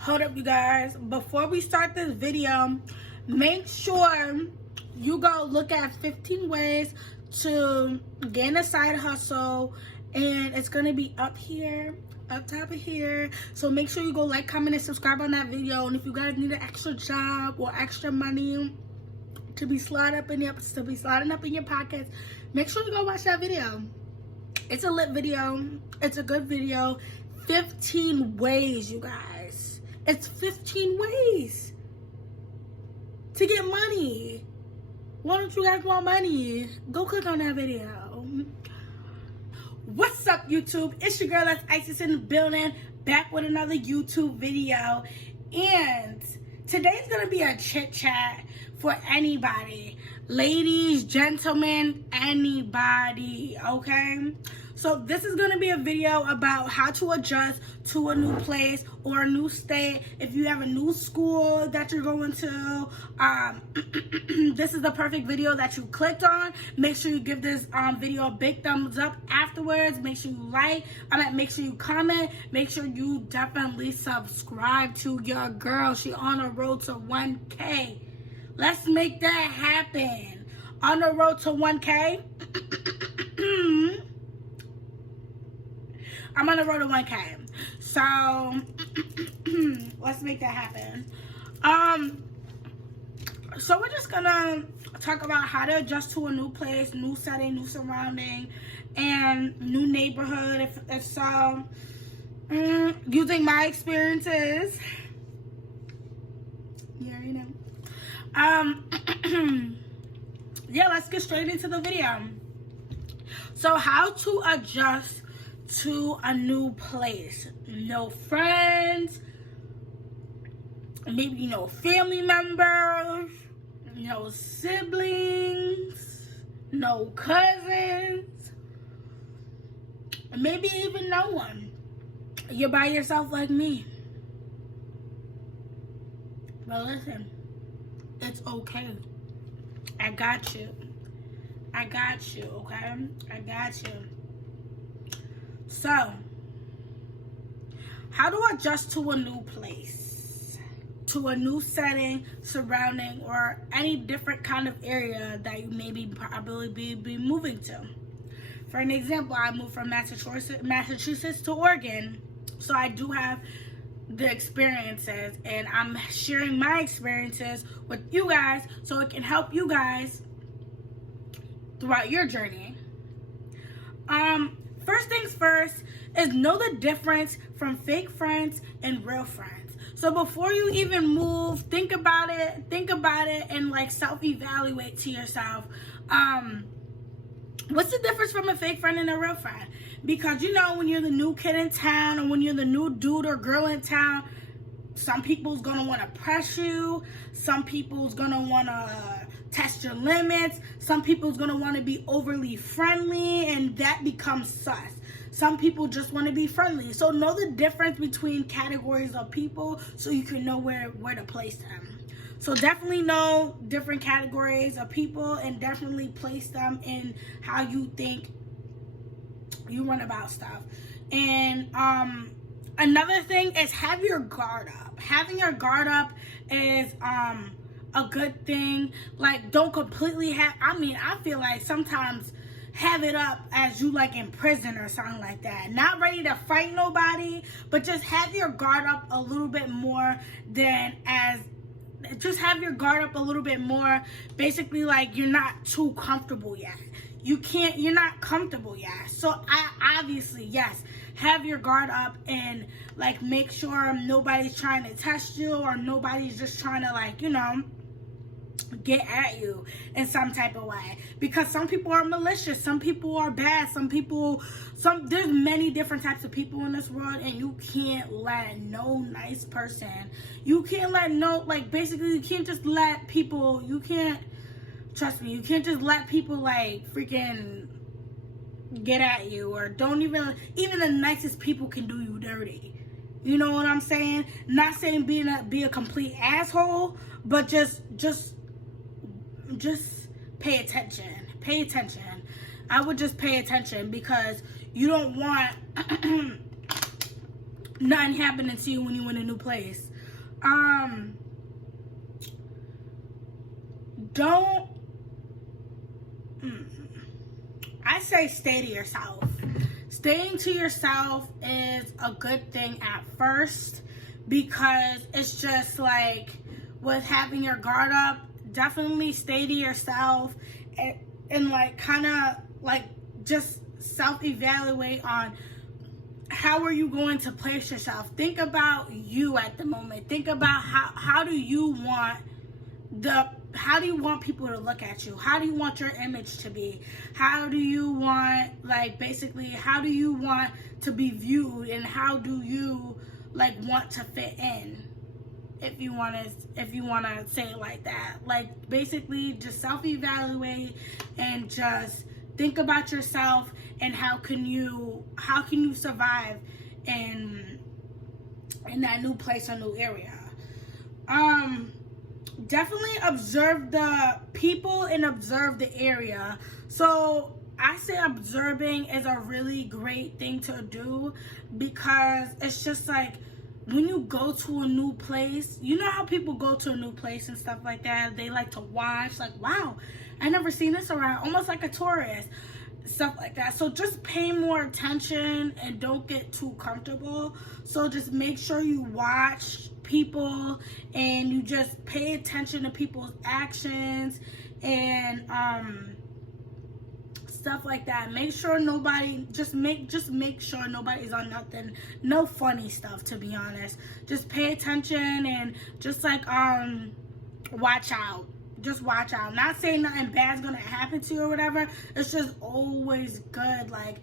Hold up, you guys. Before we start this video, make sure you go look at 15 ways to gain a side hustle, and it's gonna be up here, up top of here. So make sure you go like, comment, and subscribe on that video. And if you guys need an extra job or extra money to be sliding up in your pockets, make sure you go watch that video. It's a lit video. It's a good video. 15 ways, you guys. It's 15 ways to get money. Why don't you guys want money? Go click on that video. What's up, YouTube? It's your girl, that's Isis in the building, back with another YouTube video. And today's gonna be a chit chat for anybody. Ladies, gentlemen, anybody, okay? So this is going to be a video about how to adjust to a new place or a new state. If you have a new school that you're going to, this is the perfect video that you clicked on. Make sure you give this video a big thumbs up afterwards. Make sure you like, make sure you comment. Make sure you definitely subscribe to your girl. She on the road to 1K. Let's make that happen. On the road to 1K. I'm on the road to 1K. So let's make that happen. So we're just gonna talk about how to adjust to a new place, new setting, new surrounding, and new neighborhood. If so, using my experiences. You already know. Yeah, let's get straight into the video. So how to adjust to a new place. No friends, maybe no family members, no siblings, no cousins, maybe even no one. You're by yourself like me. But listen, it's okay. I got you. I got you, okay? I got you. So, how to adjust to a new place, to a new setting, surrounding, or any different kind of area that you maybe probably be moving to. For an example, I moved from Massachusetts to Oregon, so I do have the experiences, and I'm sharing my experiences with you guys so it can help you guys throughout your journey. First things first is know the difference from fake friends and real friends. So before you even move, think about it and like self-evaluate to yourself. What's the difference from a fake friend and a real friend? Because you know, when you're the new kid in town or when you're the new dude or girl in town, some people's gonna want to press you. Some people's gonna want to test your limits. Some people's gonna want to be overly friendly, and that becomes sus. Some people just want to be friendly. So know the difference between categories of people so you can know where to place them. So definitely know different categories of people and definitely place them in how you think you run about stuff. And another thing is have your guard up. Having your guard up is a good thing. Like, don't completely I feel like sometimes have it up as you like in prison or something like that. Not ready to fight nobody, but just have your guard up a little bit more basically like you're not too comfortable yet. You're not comfortable yet. So I obviously, yes, have your guard up and like make sure nobody's trying to test you or nobody's just trying to like, you know, get at you in some type of way, because some people are malicious, some people are bad, there's many different types of people in this world, and you can't let no nice person, you can't just let people, trust me, you can't just let people like freaking get at you, or don't even the nicest people can do you dirty. You know what I'm saying? Not saying be a complete asshole, but just pay attention. Pay attention. I would just pay attention, because you don't want nothing happening to you when you in a new place. Don't, I say stay to yourself. Staying to yourself is a good thing at first, because it's just like with having your guard up, definitely stay to yourself and like kind of like just self-evaluate on how are you going to place yourself. Think about you at the moment. Think about how do you want people to look at you? How do you want your image to be? How do you want, like, basically, how do you want to be viewed, and how do you like want to fit in? If you want to say it like that, like, basically just self-evaluate and just think about yourself and how can you survive in that new place or new area. Definitely observe the people and observe the area. So I say observing is a really great thing to do, because it's just like when you go to a new place, you know how people go to a new place and stuff like that, they like to watch, like, wow, I never seen this around, almost like a tourist, stuff like that. So just pay more attention and don't get too comfortable. So just make sure you watch people and you just pay attention to people's actions and stuff like that. Make sure nobody, just make sure nobody's on nothing, no funny stuff, to be honest. Just pay attention and just like watch out. Just watch out. Not saying nothing bad's gonna happen to you or whatever. It's just always good. Like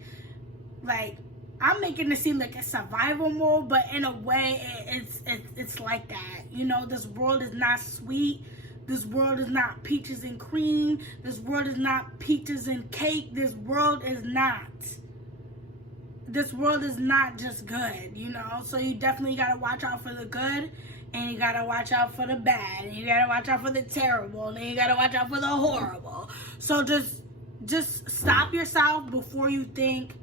I'm making it seem like a survival mode, but in a way, it's like that. You know, this world is not sweet. This world is not peaches and cream. This world is not peaches and cake. This world is not just good, you know? So you definitely gotta watch out for the good, and you gotta watch out for the bad, and you gotta watch out for the terrible, and then you gotta watch out for the horrible. So just stop yourself before you think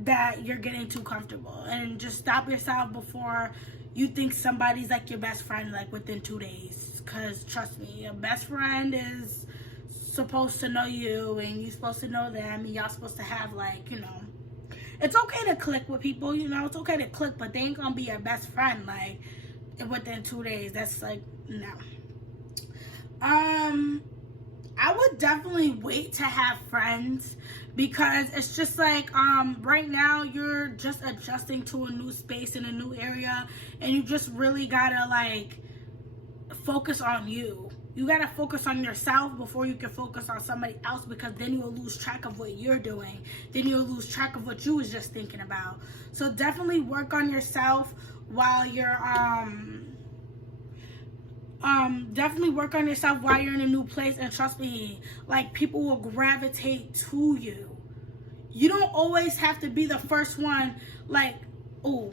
that you're getting too comfortable, and just stop yourself before you think somebody's like your best friend like within 2 days. Because trust me, your best friend is supposed to know you, and you're supposed to know them, and y'all supposed to have, like, you know, it's okay to click with people, you know, it's okay to click, but they ain't gonna be your best friend like within 2 days. That's like, no. I would definitely wait to have friends, because it's just like right now you're just adjusting to a new space in a new area, and you just really gotta like focus on you. You gotta focus on yourself before you can focus on somebody else, because then you'll lose track of what you're doing. Then you'll lose track of what you was just thinking about. So definitely work on yourself while you're definitely work on yourself while you're in a new place, and trust me, like, people will gravitate to you. You don't always have to be the first one. Like, oh,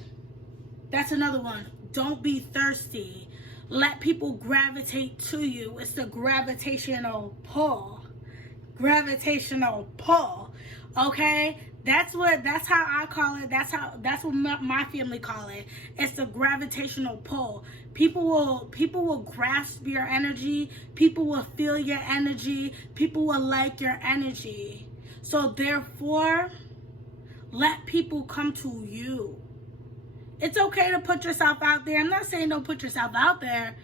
that's another one. Don't be thirsty. Let people gravitate to you. It's the gravitational pull. Gravitational pull. Okay? That's how I call it. That's what my family call it. It's the gravitational pull. People will grasp your energy. People will feel your energy. People will like your energy. So therefore, let people come to you. It's okay to put yourself out there. I'm not saying don't put yourself out there,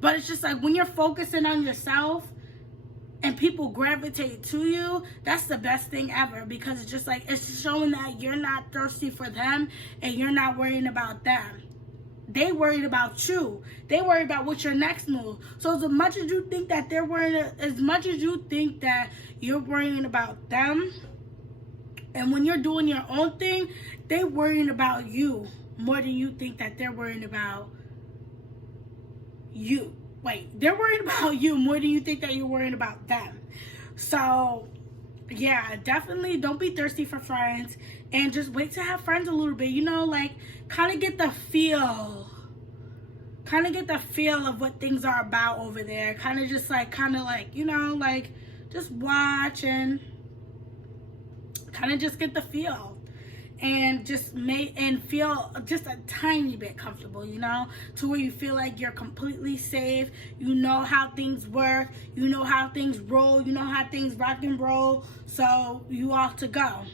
but it's just like when you're focusing on yourself and people gravitate to you, that's the best thing ever, because it's just like, it's showing that you're not thirsty for them and you're not worrying about them. They worried about you. They worry about what's your next move. So as much as you think that they're worrying, as much as you think that you're worrying about them, and when you're doing your own thing, they're worrying about you more than you think that they're worrying about you. Wait, they're worried about you more than you think that you're worrying about them. So yeah, definitely don't be thirsty for friends, and just wait to have friends a little bit, you know, like kind of get the feel of what things are about over there. Kind of like, you know, like just watch and kind of just get the feel. and just feel just a tiny bit comfortable, you know, to where you feel like you're completely safe. You know how things work, you know how things roll, you know how things rock and roll, so you off to go.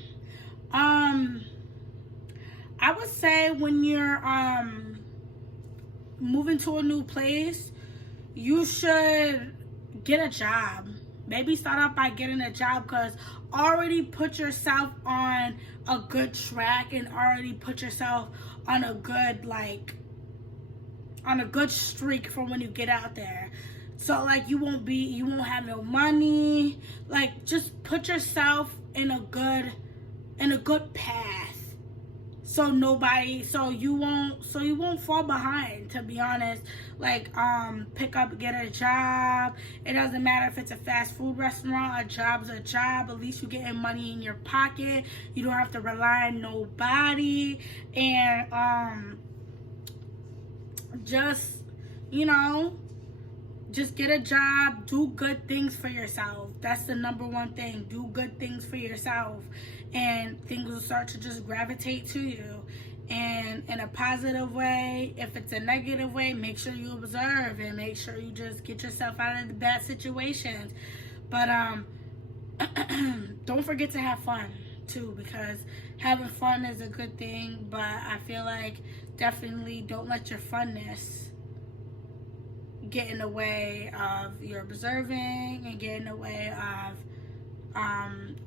I would say when you're moving to a new place, you should get a job. Maybe start off by getting a job, because already put yourself on a good track and already put yourself on a good streak for when you get out there. So like you won't have no money. Like just put yourself in a good path. So you won't fall behind, to be honest. Like get a job. It doesn't matter if it's a fast food restaurant. A job's a job. At least you're getting money in your pocket. You don't have to rely on nobody. And just get a job. Do good things for yourself. That's the number one thing. Do good things for yourself, and things will start to just gravitate to you, and in a positive way. If it's a negative way, make sure you observe and make sure you just get yourself out of the bad situations. But don't forget to have fun too, because having fun is a good thing, but I feel like definitely don't let your funness get in the way of your observing and get in the way of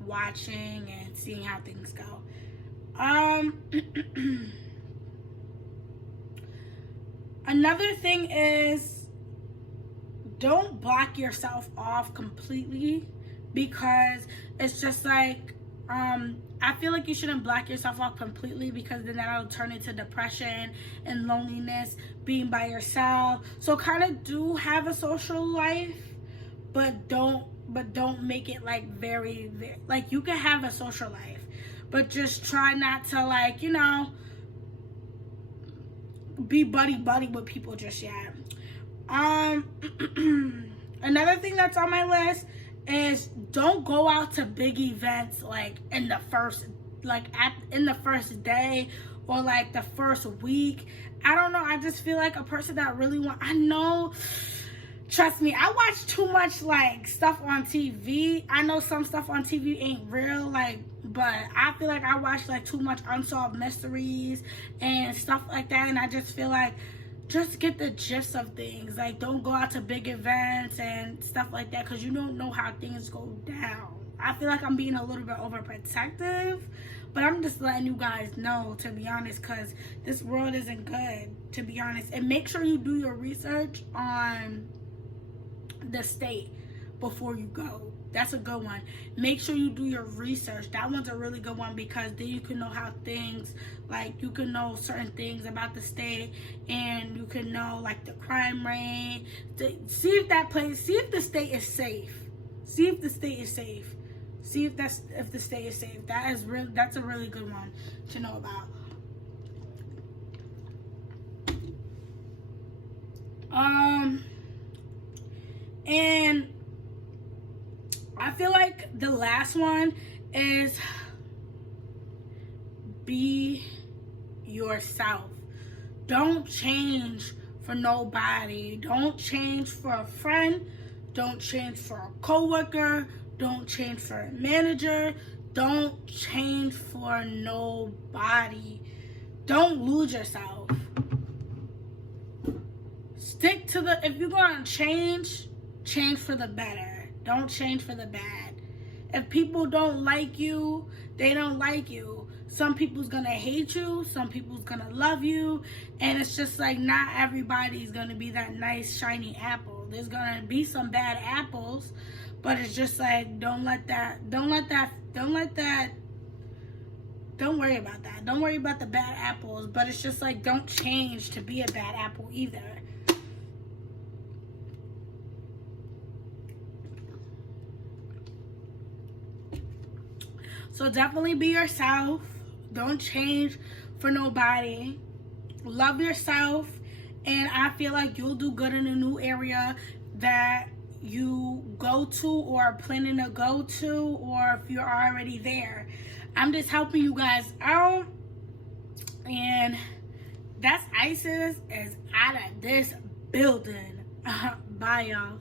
watching and seeing how things go. Another thing is, don't block yourself off completely, because it's just like I feel like you shouldn't block yourself off completely, because then that'll turn into depression and loneliness, being by yourself. So kind of do have a social life, but don't make it like very, very, like you can have a social life, but just try not to be buddy with people just yet. Another thing that's on my list is don't go out to big events in the first day or like the first week. I don't know. I just feel like a person that really trust me, I watch too much stuff on TV. I know some stuff on TV ain't real, but I feel like I watch too much unsolved mysteries and stuff like that, and I just feel like just get the gist of things. Don't go out to big events and stuff like that, because you don't know how things go down. I feel like I'm being a little bit overprotective, but I'm just letting you guys know, to be honest, because this world isn't good, to be honest. And make sure you do your research on the state before you go. That's a good one. Make sure you do your research. That one's a really good one, because then you can know how things, you can know certain things about the state, and you can know the crime rate. See if the state is safe. See if the state is safe. See if the state is safe. That's a really good one to know about. And I feel like the last one is be yourself. Don't change for nobody. Don't change for a friend. Don't change for a coworker. Don't change for a manager. Don't change for nobody. Don't lose yourself. Stick to if you're going to change for the better. Don't change for the bad. If people don't like you, they don't like you. Some people's gonna hate you, some people's gonna love you, and it's just not everybody's gonna be that nice shiny apple. There's gonna be some bad apples, but it's just don't worry about that. Don't worry about the bad apples, but it's just don't change to be a bad apple either. So definitely be yourself. Don't change for nobody. Love yourself. And I feel like you'll do good in a new area that you go to or are planning to go to, or if you're already there. I'm just helping you guys out. And that's ISIS is out of this building. Bye, y'all.